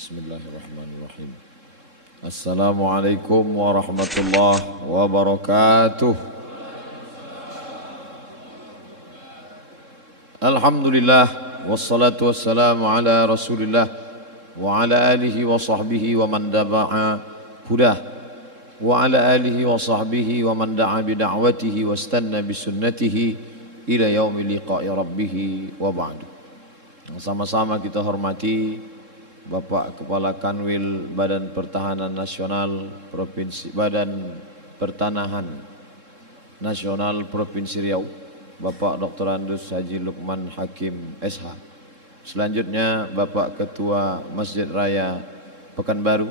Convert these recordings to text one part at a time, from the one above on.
Bismillahirrahmanirrahim. Assalamualaikum warahmatullahi wabarakatuh. Alhamdulillah wassalatu wassalamu ala Rasulillah wa ala alihi wa sahbihi wa man daba'a hudah wa ala alihi wa sahbihi wa man da'a bi da'watihi wa istanna bi sunnatihi ila yaumi liqa'i rabbih wa ba'du. Sama-sama kita hormati Bapak Kepala Kanwil Badan Pertahanan Nasional Provinsi Badan Pertanahan Nasional Provinsi Riau, Bapak Dr. Andus Haji Lukman Hakim SH. Selanjutnya Bapak Ketua Masjid Raya Pekanbaru,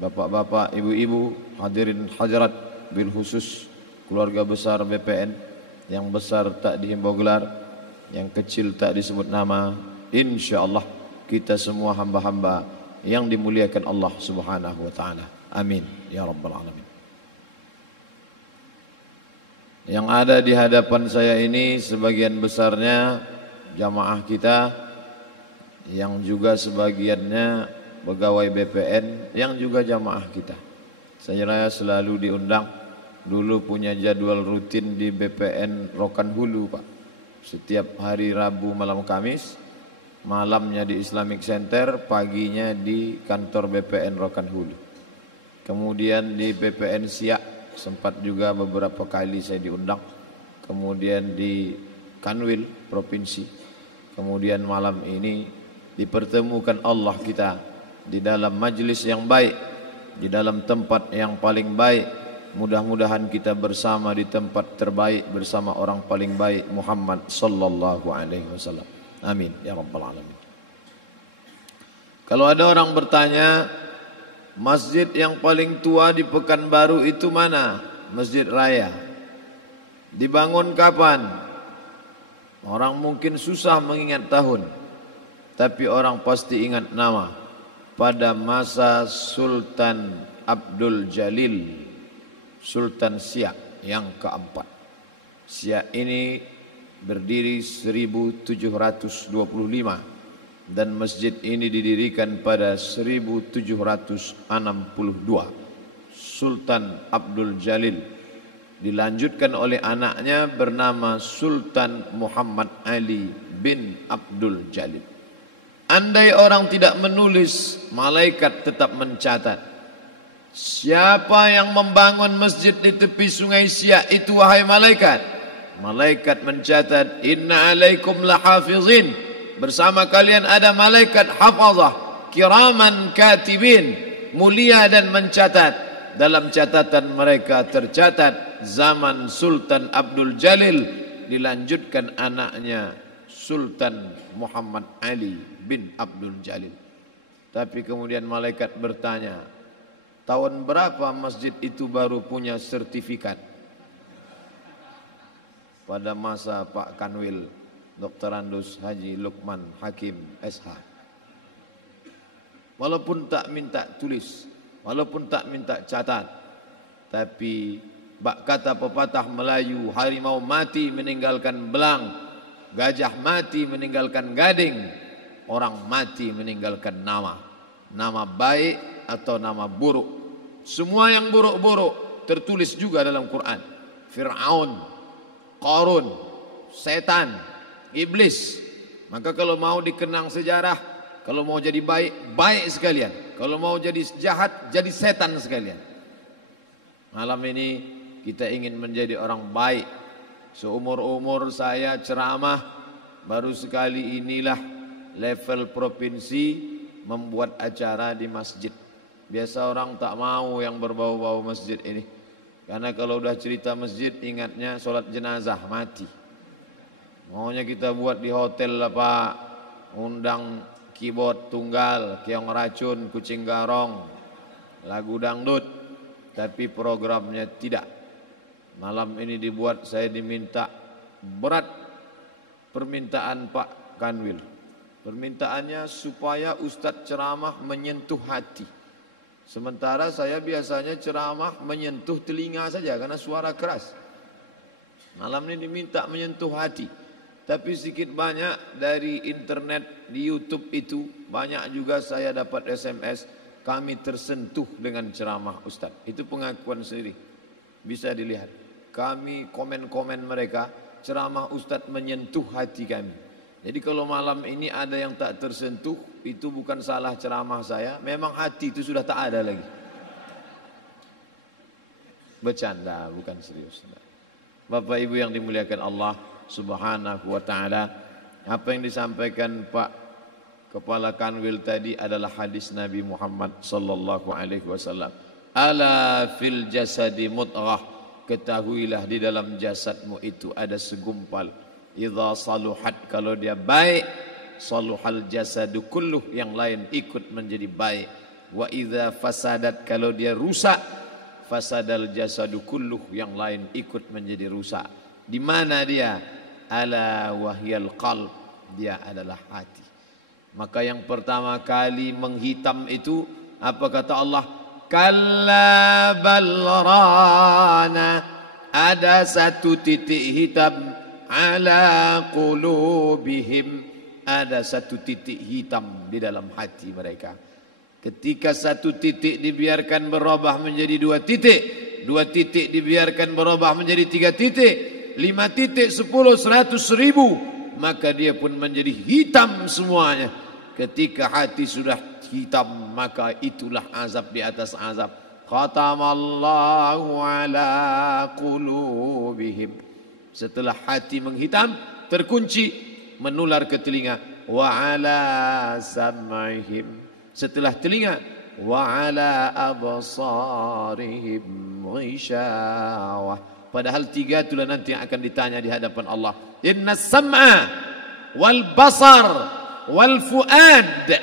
Bapak-bapak, ibu-ibu, hadirin hadirat, bil khusus keluarga besar BPN, yang besar tak dihimbau gelar, yang kecil tak disebut nama. Insyaallah kita semua hamba-hamba yang dimuliakan Allah Subhanahu wa taala. Amin ya rabbal alamin. Yang ada di hadapan saya ini sebagian besarnya jamaah kita, yang juga sebagiannya pegawai BPN, yang juga jamaah kita. Saya selalu diundang, dulu punya jadwal rutin di BPN Rokan Hulu, Pak. Setiap hari Rabu malam Kamis, malamnya di Islamic Center, paginya di kantor BPN Rokan Hulu. Kemudian di BPN Siak sempat juga beberapa kali saya diundang. Kemudian di Kanwil Provinsi. Kemudian malam ini dipertemukan Allah kita di dalam majlis yang baik, di dalam tempat yang paling baik. Mudah-mudahan kita bersama di tempat terbaik bersama orang paling baik, Muhammad sallallahu alaihi wasallam. Amin ya rabbal alamin. Kalau ada orang bertanya, masjid yang paling tua di Pekanbaru itu mana? Masjid Raya. Dibangun kapan? Orang mungkin susah mengingat tahun, tapi orang pasti ingat nama. Pada masa Sultan Abdul Jalil, Sultan Siak yang keempat. Siak ini berdiri 1725 dan masjid ini didirikan pada 1762. Sultan Abdul Jalil dilanjutkan oleh anaknya bernama Sultan Muhammad Ali bin Abdul Jalil. Andai orang tidak menulis, malaikat tetap mencatat. Siapa yang membangun masjid di tepi sungai Siak itu, wahai malaikat? Malaikat mencatat, inna alaikum lahafizin, bersama kalian ada malaikat hafazah kiraman katibin, mulia dan mencatat. Dalam catatan mereka tercatat zaman Sultan Abdul Jalil, dilanjutkan anaknya Sultan Muhammad Ali bin Abdul Jalil. Tapi kemudian malaikat bertanya, tahun berapa masjid itu baru punya sertifikat? Pada masa Pak Kanwil Dr. Andus Haji Lukman Hakim SH. Walaupun tak minta tulis, walaupun tak minta catat, tapi bak kata pepatah Melayu, harimau mati meninggalkan belang, gajah mati meninggalkan gading, orang mati meninggalkan nama. Nama baik atau nama buruk. Semua yang buruk-buruk tertulis juga dalam Quran. Fir'aun, Qarun, setan, iblis. Maka kalau mau dikenang sejarah, kalau mau jadi baik, baik sekalian. Kalau mau jadi jahat, jadi setan sekalian. Malam ini kita ingin menjadi orang baik. Seumur-umur saya ceramah, baru sekali inilah level provinsi membuat acara di masjid. Biasa orang tak mau yang berbau-bau masjid ini. Karena kalau udah cerita masjid, ingatnya sholat jenazah, mati. Maunya kita buat di hotel lah Pak, undang keyboard tunggal, keong racun, kucing garong, lagu dangdut, tapi programnya tidak. Malam ini dibuat, saya diminta berat permintaan Pak Kanwil. Permintaannya supaya Ustadz ceramah menyentuh hati. Sementara saya biasanya ceramah menyentuh telinga saja karena suara keras. Malam ini diminta menyentuh hati. Tapi sedikit banyak dari internet, di YouTube itu, banyak juga saya dapat SMS, kami tersentuh dengan ceramah Ustaz. Itu pengakuan sendiri, bisa dilihat. Kami komen-komen mereka, ceramah Ustaz menyentuh hati kami. Jadi kalau malam ini ada yang tak tersentuh, itu bukan salah ceramah saya, memang hati itu sudah tak ada lagi. Bercanda, bukan serius. Bapak Ibu yang dimuliakan Allah Subhanahu wa ta'ala, apa yang disampaikan Pak Kepala Kanwil tadi adalah hadis Nabi Muhammad sallallahu alaihi wasallam. Ala fil jasadi mudghah, ketahuilah di dalam jasadmu itu ada segumpal. Idza saluhat, kalau dia baik, saluhal jasadu kulluh, yang lain ikut menjadi baik. Wa idza fasadat, kalau dia rusak, fasadal jasadu kulluh, yang lain ikut menjadi rusak. Di mana dia? Ala wahyal qalb, dia adalah hati. Maka yang pertama kali menghitam itu apa kata Allah? Kalla balrana, ada satu titik hitam. Ala qulubihim, ada satu titik hitam di dalam hati mereka. Ketika satu titik dibiarkan berubah menjadi dua titik dibiarkan berubah menjadi 3 titik, 5 titik, 10, 100, 1000, maka dia pun menjadi hitam semuanya. Ketika hati sudah hitam, maka itulah azab di atas azab. Khatamallahu ala qulubihim. Setelah hati menghitam, terkunci, menular ke telinga. Wa ala sam'ihim. Setelah telinga, wa ala absarihim ghishawah. Padahal 3 itulah nanti yang akan ditanya di hadapan Allah. Inna sam'a wal basar wal fuad.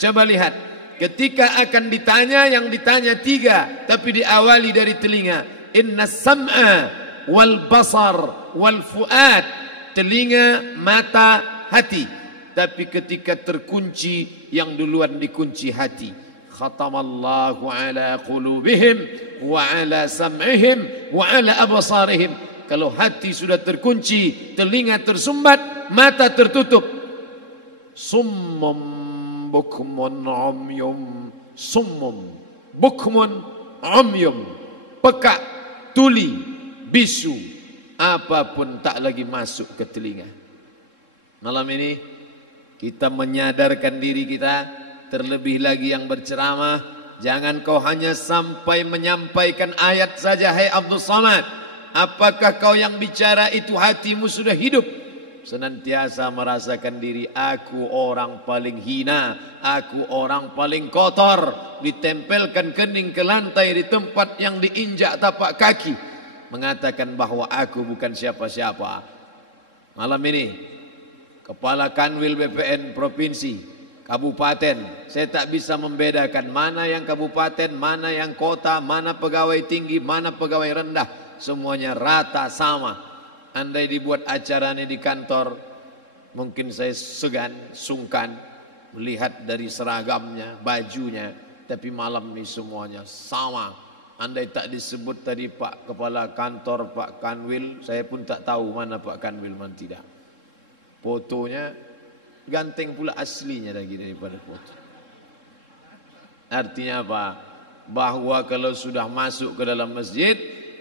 Coba lihat, ketika akan ditanya, yang ditanya 3, tapi diawali dari telinga. Inna sam'a wal basar wal fuad, telinga, mata, hati. Tapi ketika terkunci, yang duluan dikunci hati. Khatamallahu ala qulubihim wa ala sam'ihim wa ala absarihim. Kalau hati sudah terkunci, telinga tersumbat, mata tertutup. Summum bukmun umyum. Summum bukmun umyum, peka, tuli, bisu, apapun tak lagi masuk ke telinga. Malam ini kita menyadarkan diri kita, terlebih lagi yang berceramah, jangan kau hanya sampai menyampaikan ayat saja. Hai Abdul Samad, apakah kau yang bicara itu hatimu sudah hidup? Senantiasa merasakan diri, aku orang paling hina, aku orang paling kotor, ditempelkan kening ke lantai di tempat yang diinjak tapak kaki, mengatakan bahwa aku bukan siapa-siapa. Malam ini Kepala Kanwil BPN Provinsi, Kabupaten, saya tak bisa membedakan mana yang kabupaten, mana yang kota, mana pegawai tinggi, mana pegawai rendah. Semuanya rata sama. Andai dibuat acara ini di kantor, mungkin saya segan, sungkan melihat dari seragamnya, bajunya. Tapi malam ini semuanya sama. Andai tak disebut tadi Pak Kepala Kantor, Pak Kanwil, saya pun tak tahu mana Pak Kanwil, mana tidak. Fotonya ganteng pula aslinya lagi daripada foto. Artinya apa? Bahwa kalau sudah masuk ke dalam masjid,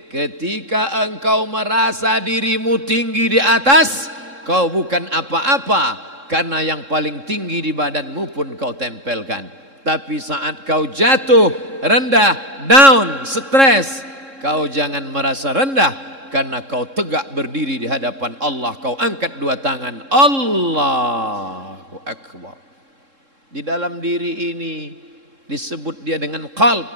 ketika engkau merasa dirimu tinggi di atas, kau bukan apa-apa, karena yang paling tinggi di badanmu pun kau tempelkan. Tapi saat kau jatuh, rendah, down, stres, kau jangan merasa rendah, karena kau tegak berdiri di hadapan Allah. Kau angkat 2 tangan, Allahu Akbar. Di dalam diri ini disebut dia dengan qalb.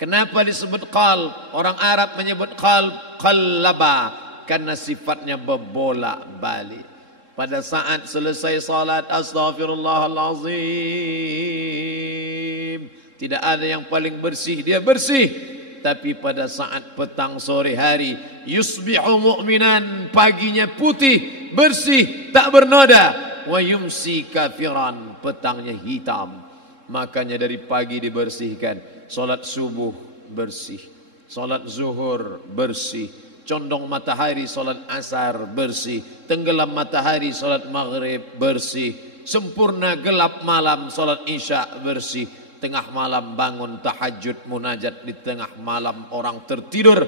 Kenapa disebut qalb? Orang Arab menyebut qalb qallaba, karena sifatnya berbolak-balik. Pada saat selesai salat, astaghfirullahalazim, tidak ada yang paling bersih, dia bersih. Tapi pada saat petang sore hari, yusbihu mu'minan, paginya putih, bersih, tak bernoda. Wa yumsi kafiran, petangnya hitam. Makanya dari pagi dibersihkan. Salat subuh bersih, salat zuhur bersih, condong matahari solat asar bersih, tenggelam matahari solat maghrib bersih, sempurna gelap malam solat isya bersih, tengah malam bangun tahajud munajat, di tengah malam orang tertidur,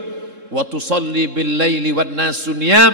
wa tusalli bil laili wan nasu niyam,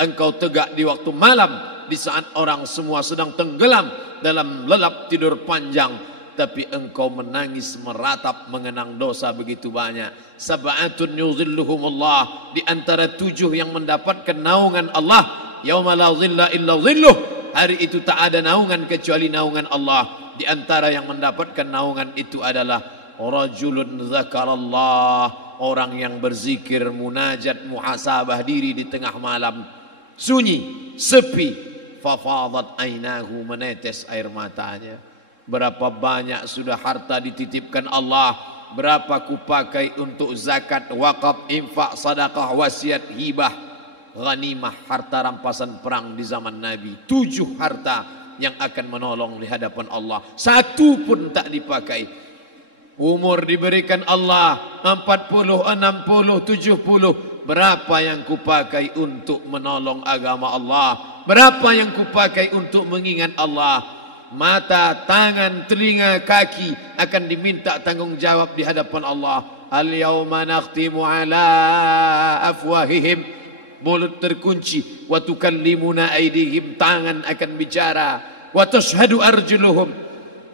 engkau tegak di waktu malam di saat orang semua sedang tenggelam dalam lelap tidur panjang, tapi engkau menangis meratap mengenang dosa begitu banyak. Sab'atun yuzilluhumullah, di antara 7 yang mendapatkan naungan Allah, yauma la zilla illa zilluh, hari itu tak ada naungan kecuali naungan Allah. Di antara yang mendapatkan naungan itu adalah rajulun zakarallah, orang yang berzikir, munajat, muhasabah diri di tengah malam, sunyi, sepi, fafadat ainahu, menetes air matanya. Berapa banyak sudah harta dititipkan Allah, berapa kupakai untuk zakat, wakaf, infak, sedekah, wasiat, hibah, ghanimah, harta rampasan perang di zaman Nabi. 7 harta yang akan menolong di hadapan Allah, 1 pun tak dipakai. Umur diberikan Allah 40, 60, 70. Berapa yang kupakai untuk menolong agama Allah? Berapa yang kupakai untuk mengingat Allah? Mata, tangan, telinga, kaki akan diminta tanggung jawab di hadapan Allah. Al-yawma nakhtimu ala afwahihim, mulut terkunci, wa tukallimuna aydihim, tangan akan bicara, wa tashhadu arjuluhum,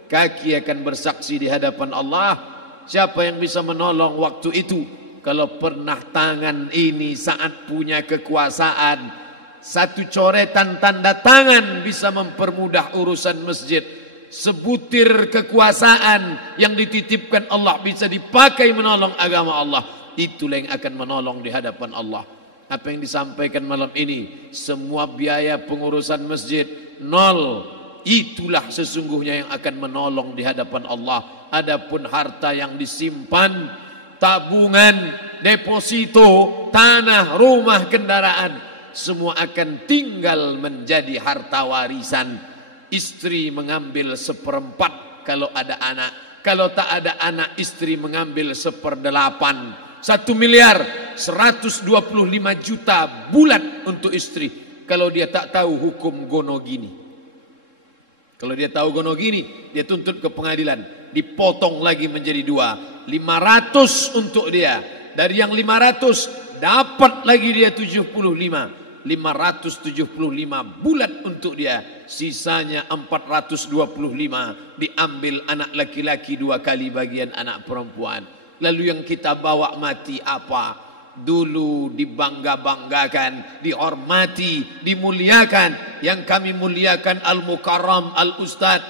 kaki akan bersaksi di hadapan Allah. Siapa yang bisa menolong waktu itu? Kalau pernah tangan ini saat punya kekuasaan, 1 coretan tanda tangan bisa mempermudah urusan masjid. Sebutir kekuasaan yang dititipkan Allah bisa dipakai menolong agama Allah. Itulah yang akan menolong di hadapan Allah. Apa yang disampaikan malam ini, semua biaya pengurusan masjid 0. Itulah sesungguhnya yang akan menolong di hadapan Allah. Adapun harta yang disimpan, tabungan, deposito, tanah, rumah, kendaraan, semua akan tinggal menjadi harta warisan. Istri mengambil 1/4 kalau ada anak. Kalau tak ada anak, istri mengambil 1/8. 1 miliar 125 juta bulan untuk istri. Kalau dia tak tahu hukum gonogini. Kalau dia tahu gonogini, dia tuntut ke pengadilan. Dipotong lagi menjadi 2. 500 untuk dia. Dari yang 500 dapat lagi dia 75. 575 bulan untuk dia. Sisanya 425 diambil anak laki-laki 2 kali bagian anak perempuan. Lalu yang kita bawa mati apa? Dulu dibangga-banggakan, dihormati, dimuliakan. Yang kami muliakan al-mukarram, al-ustad.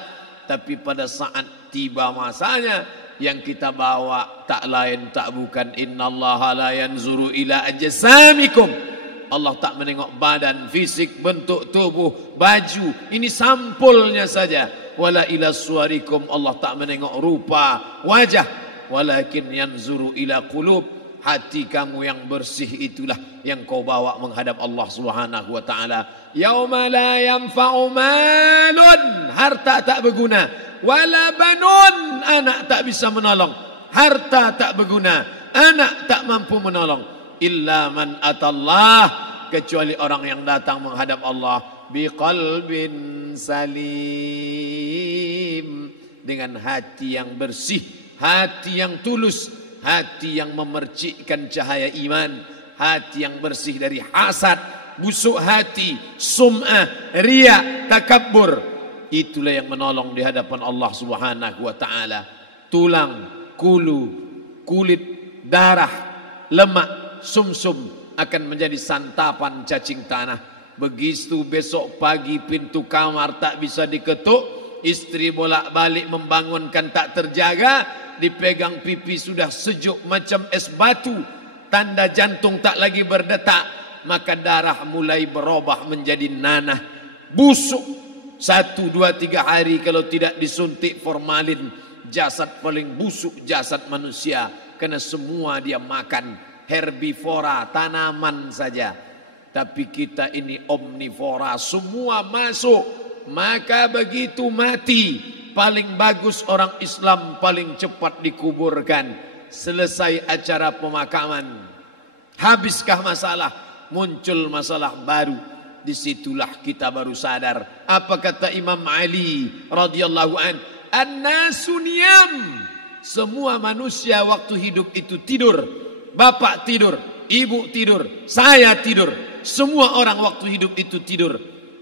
Tapi pada saat tiba masanya, yang kita bawa tak lain tak bukan, innallaha la yanzuru ila ajsamikum. Allah tak menengok badan, fisik, bentuk tubuh, baju. Ini sampulnya saja. Wala ila suwarikum, Allah tak menengok rupa, wajah. Walakin yanzuru ila qulub. Hati kamu yang bersih itulah yang kau bawa menghadap Allah Subhanahu wa taala. Yauma la yanfa'u malun, harta tak berguna. Wala banun, anak tak bisa menolong. Harta tak berguna, anak tak mampu menolong. Illa man atallah, kecuali orang yang datang menghadap Allah biqalbin salim, dengan hati yang bersih, hati yang tulus, hati yang memercikkan cahaya iman, hati yang bersih dari hasad, busuk hati, sum'ah, riya, takabbur. Itulah yang menolong di hadapan Allah Subhanahu wa taala. Tulang, kulu, kulit, darah, lemak, sumsum akan menjadi santapan cacing tanah. Begitu besok pagi pintu kamar tak bisa diketuk, istri bolak-balik membangunkan tak terjaga, dipegang pipi sudah sejuk macam es batu, tanda jantung tak lagi berdetak, maka darah mulai berubah menjadi nanah, busuk. 1, 2, 3 hari kalau tidak disuntik formalin, jasad paling busuk jasad manusia, karena semua dia makan herbivora, tanaman saja. Tapi kita ini omnivora, semua masuk. Maka begitu mati, paling bagus orang Islam paling cepat dikuburkan. Selesai acara pemakaman, Habiskah masalah? Muncul masalah baru. Disitulah kita baru sadar. Apa kata Imam Ali radhiyallahu an? An-nasu niyam. Semua manusia waktu hidup itu tidur. Bapak tidur, ibu tidur, saya tidur. Semua orang waktu hidup itu tidur.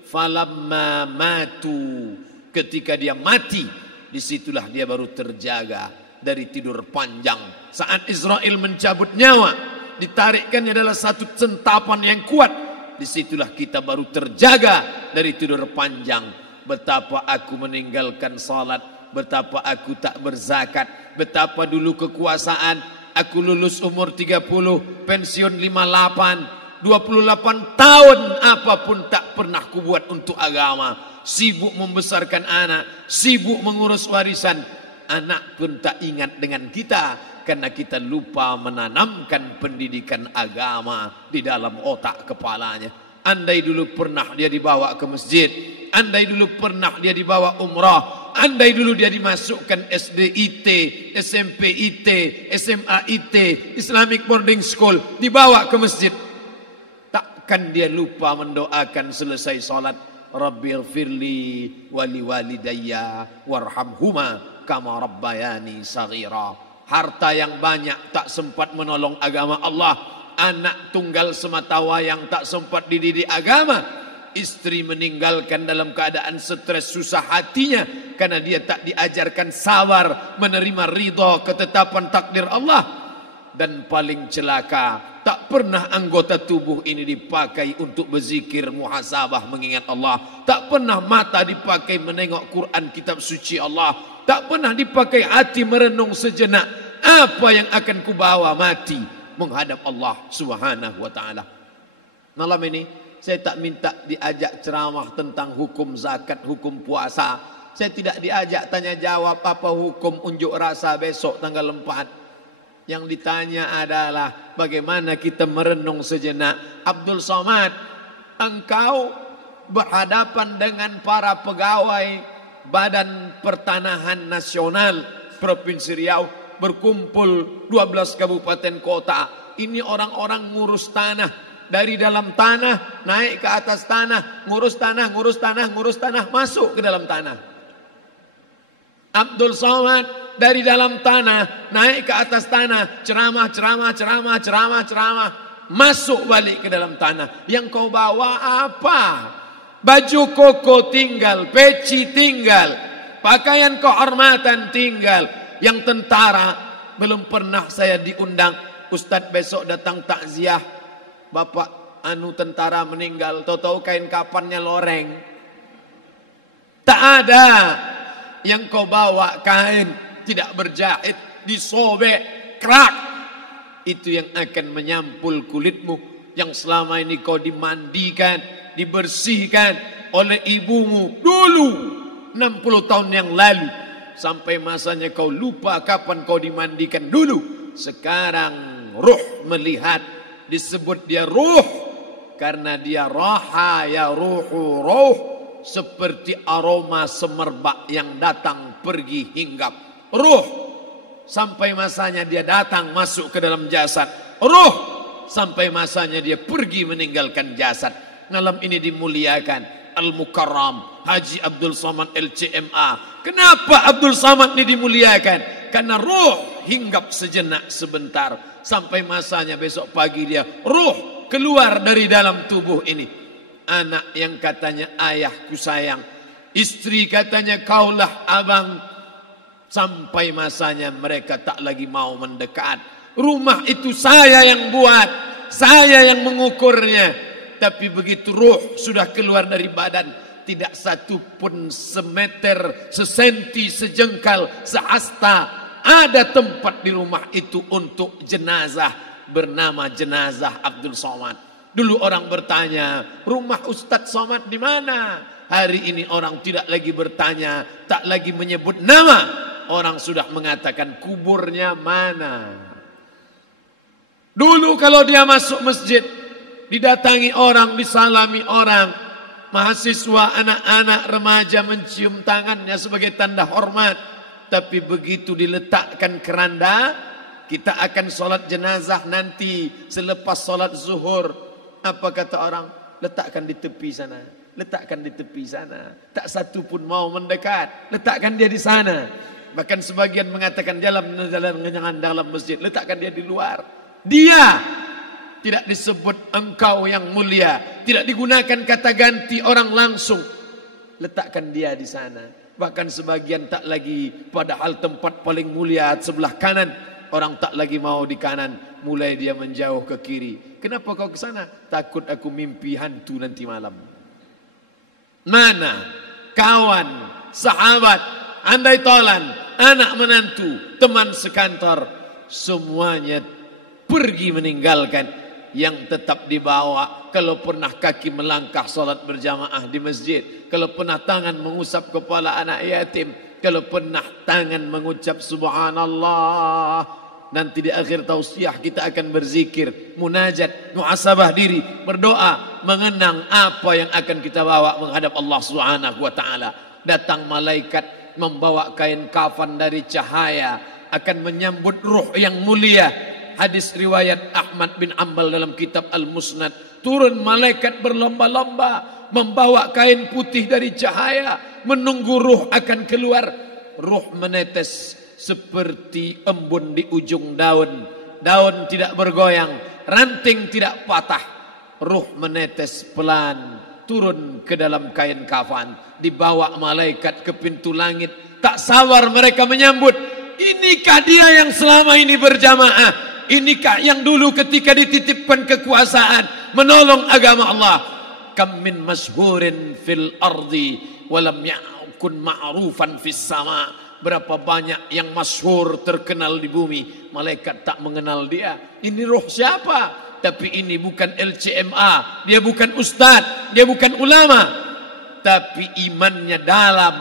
Falamma matu, ketika dia mati, disitulah dia baru terjaga dari tidur panjang. Saat Israel mencabut nyawa, ditarikkannya adalah satu centapan yang kuat. Disitulah kita baru terjaga dari tidur panjang. Betapa aku meninggalkan salat, betapa aku tak berzakat, betapa dulu kekuasaan. Aku lulus umur 30, pensiun 58, 28 tahun apapun tak pernah kubuat untuk agama. Sibuk membesarkan anak, sibuk mengurus warisan. Anak pun tak ingat dengan kita karena kita lupa menanamkan pendidikan agama di dalam otak kepalanya. Andai dulu pernah dia dibawa ke masjid, andai dulu pernah dia dibawa umrah, andai dulu dia dimasukkan SD IT, SMP IT, SMA IT, Islamic Boarding School, dibawa ke masjid, takkan dia lupa mendoakan selesai salat, Rabbighfirli wali walidayya warhamhuma kama rabbayani saghira. Harta yang banyak tak sempat menolong agama Allah. Anak tunggal semata wayang tak sempat dididik agama. Istri meninggalkan dalam keadaan stres susah hatinya karena dia tak diajarkan sabar menerima ridha ketetapan takdir Allah. Dan paling celaka, tak pernah anggota tubuh ini dipakai untuk berzikir, muhasabah, mengingat Allah. Tak pernah mata dipakai menengok Quran, kitab suci Allah. Tak pernah dipakai hati merenung sejenak. Apa yang akan kubawa mati menghadap Allah subhanahu wa ta'ala. Malam ini saya tak minta diajak ceramah tentang hukum zakat, hukum puasa. Saya tidak diajak tanya jawab apa hukum unjuk rasa besok tanggal 4. Yang ditanya adalah bagaimana kita merenung sejenak. Abdul Somad, engkau berhadapan dengan para pegawai Badan Pertanahan Nasional Provinsi Riau, berkumpul 12 kabupaten kota. Ini orang-orang ngurus tanah, dari dalam tanah naik ke atas tanah, ngurus tanah, ngurus tanah, ngurus tanah, masuk ke dalam tanah. Abdul Somad dari dalam tanah naik ke atas tanah, ceramah, masuk balik ke dalam tanah. Yang kau bawa apa? Baju koko tinggal, peci tinggal, pakaian kehormatan tinggal. Yang tentara belum pernah saya diundang. Ustadz besok datang takziah, bapak anu tentara meninggal, tahu-tahu kain kapannya loreng. Tak ada. Yang kau bawa kain tidak berjahit, disobek, kerak. Itu yang akan menyampul kulitmu yang selama ini kau dimandikan, dibersihkan oleh ibumu dulu 60 tahun yang lalu. Sampai masanya kau lupa kapan kau dimandikan dulu. Sekarang ruh melihat, disebut dia ruh karena dia raha ya ruhu ruh. Seperti aroma semerbak yang datang pergi hinggap. Ruh sampai masanya dia datang masuk ke dalam jasad. Ruh sampai masanya dia pergi meninggalkan jasad. Malam ini dimuliakan Al-Mukarram Haji Abdul Somad LCMA. Kenapa Abdul Somad ini dimuliakan? Karena ruh hinggap sejenak sebentar. Sampai masanya besok pagi dia ruh keluar dari dalam tubuh ini. Anak yang katanya ayahku sayang, istri katanya kaulah abang. Sampai masanya mereka tak lagi mau mendekat. Rumah itu saya yang buat, saya yang mengukurnya. Tapi begitu ruh sudah keluar dari badan, tidak satu pun semeter, sesenti, sejengkal, sehasta ada tempat di rumah itu untuk jenazah bernama jenazah Abdul Somad. Dulu orang bertanya, rumah Ustadz Somad di mana? Hari ini orang tidak lagi bertanya, tak lagi menyebut nama. Orang sudah mengatakan kuburnya mana. Dulu kalau dia masuk masjid, didatangi orang, disalami orang. Mahasiswa, anak-anak, remaja mencium tangannya sebagai tanda hormat. Tapi begitu diletakkan keranda, kita akan solat jenazah nanti selepas solat zuhur. Apa kata orang? Letakkan di tepi sana. Letakkan di tepi sana. Tak satu pun mau mendekat. Letakkan dia di sana. Bahkan sebagian mengatakan dalam dalam masjid. Letakkan dia di luar. Dia tidak disebut engkau yang mulia. Tidak digunakan kata ganti orang langsung. Letakkan dia di sana. Bahkan sebagian tak lagi, padahal tempat paling mulia sebelah kanan, orang tak lagi mau di kanan, mulai dia menjauh ke kiri. Kenapa kau ke sana? Takut aku mimpi hantu nanti malam. Mana kawan, sahabat, andai tolan, anak menantu, teman sekantor, semuanya pergi meninggalkan. Yang tetap dibawa, kalau pernah kaki melangkah solat berjamaah di masjid, kalau pernah tangan mengusap kepala anak yatim, kalau pernah tangan mengucap subhanallah. Nanti di akhir tausiah kita akan berzikir, munajat, muhasabah diri, berdoa, mengenang apa yang akan kita bawa menghadap Allah Subhanahu wa taala. Datang malaikat membawa kain kafan dari cahaya, akan menyambut ruh yang mulia. Hadis riwayat Ahmad bin Ambal dalam kitab Al-Musnad. Turun malaikat berlomba-lomba membawa kain putih dari cahaya, menunggu ruh akan keluar. Ruh menetes seperti embun di ujung daun. Daun tidak bergoyang, ranting tidak patah. Ruh menetes pelan turun ke dalam kain kafan, dibawa malaikat ke pintu langit. Tak sabar mereka menyambut. Inikah dia yang selama ini berjamaah? Inikah yang dulu ketika dititipkan kekuasaan menolong agama Allah? Kam min masyhurin fil ardi walam yakun ma'rufan fis sama. Berapa banyak yang masyhur terkenal di bumi, malaikat tak mengenal dia. Ini roh siapa? Tapi ini bukan LCMA, dia bukan ustaz, dia bukan ulama, tapi imannya dalam.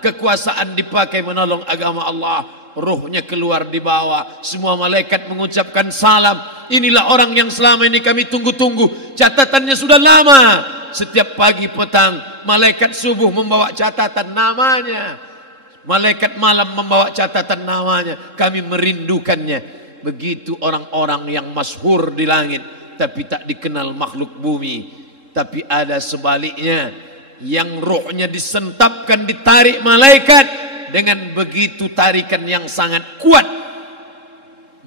Kekuasaan dipakai menolong agama Allah. Ruhnya keluar di bawah. Semua malaikat mengucapkan salam. Inilah orang yang selama ini kami tunggu-tunggu. Catatannya sudah lama. Setiap pagi petang malaikat subuh membawa catatan namanya. Malaikat malam membawa catatan namanya. Kami merindukannya. Begitu orang-orang yang masyhur di langit tapi tak dikenal makhluk bumi. Tapi ada sebaliknya, yang ruhnya disentapkan, ditarik malaikat. Dengan begitu tarikan yang sangat kuat,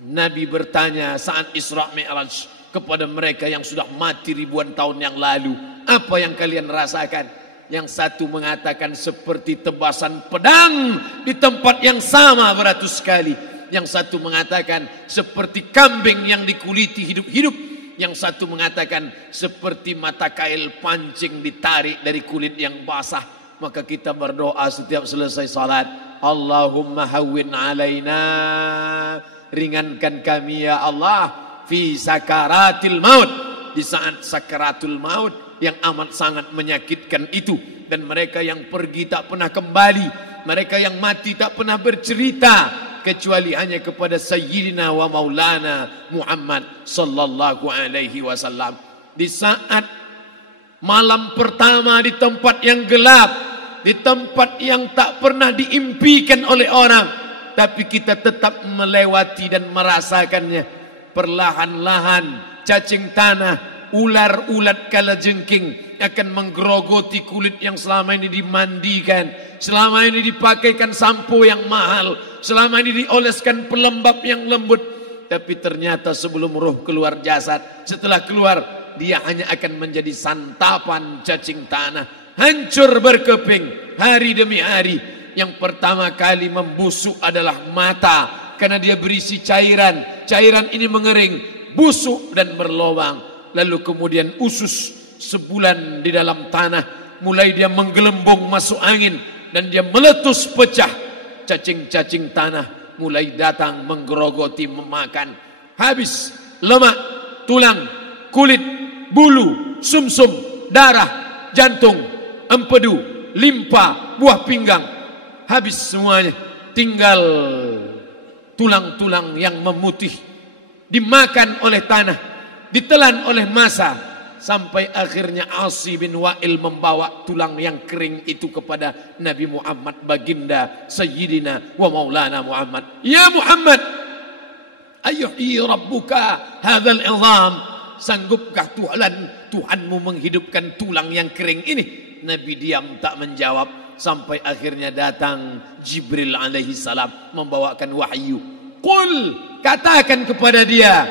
Nabi bertanya saat Isra Mi'raj kepada mereka yang sudah mati ribuan tahun yang lalu, apa yang kalian rasakan? Yang satu mengatakan seperti tebasan pedang di tempat yang sama beratus kali. Yang satu mengatakan seperti kambing yang dikuliti hidup-hidup. Yang satu mengatakan seperti mata kail pancing ditarik dari kulit yang basah. Maka kita berdoa setiap selesai salat, Allahumma hawwin alaina, ringankan kami ya Allah, fi sakaratil maut, di saat sakaratul maut yang amat sangat menyakitkan itu. Dan mereka yang pergi tak pernah kembali, mereka yang mati tak pernah bercerita, kecuali hanya kepada Sayyidina wa Maulana Muhammad sallallahu alaihi wasallam. Di saat malam pertama di tempat yang gelap, di tempat yang tak pernah diimpikan oleh orang, tapi kita tetap melewati dan merasakannya. Perlahan-lahan cacing tanah, ular-ulat kalajengking akan menggerogoti kulit yang selama ini dimandikan, selama ini dipakaikan sampo yang mahal, selama ini dioleskan pelembab yang lembut. Tapi ternyata sebelum roh keluar jasad, setelah keluar dia hanya akan menjadi santapan cacing tanah. Hancur berkeping hari demi hari. Yang pertama kali membusuk adalah mata, karena dia berisi cairan. Cairan ini mengering, busuk dan berlubang. Lalu kemudian usus sebulan di dalam tanah, mulai dia menggelembung masuk angin dan dia meletus pecah. Cacing-cacing tanah mulai datang menggerogoti, memakan. Habis lemak, tulang, kulit, bulu, sumsum, darah, jantung, empedu, limpa, buah pinggang, habis semuanya. Tinggal tulang-tulang yang memutih, dimakan oleh tanah, ditelan oleh massa, sampai akhirnya Asi bin Wa'il membawa tulang yang kering itu kepada Nabi Muhammad, baginda Sayyidina wa Maulana Muhammad. Ya Muhammad, Ayuhyi rabbuka hadzal idham, sanggupkah Tuhanmu menghidupkan tulang yang kering ini? Nabi diam tak menjawab sampai akhirnya datang Jibril alaihi salam membawakan wahyu. Qul, katakan kepada dia.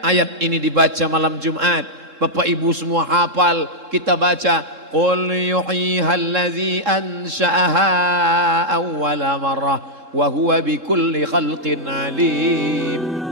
Ayat ini dibaca malam Jumat. Bapak Ibu semua hafal, kita baca qul yuhyiha allazi ansha'aha awwala marrah wa huwa bikulli khalqin alim.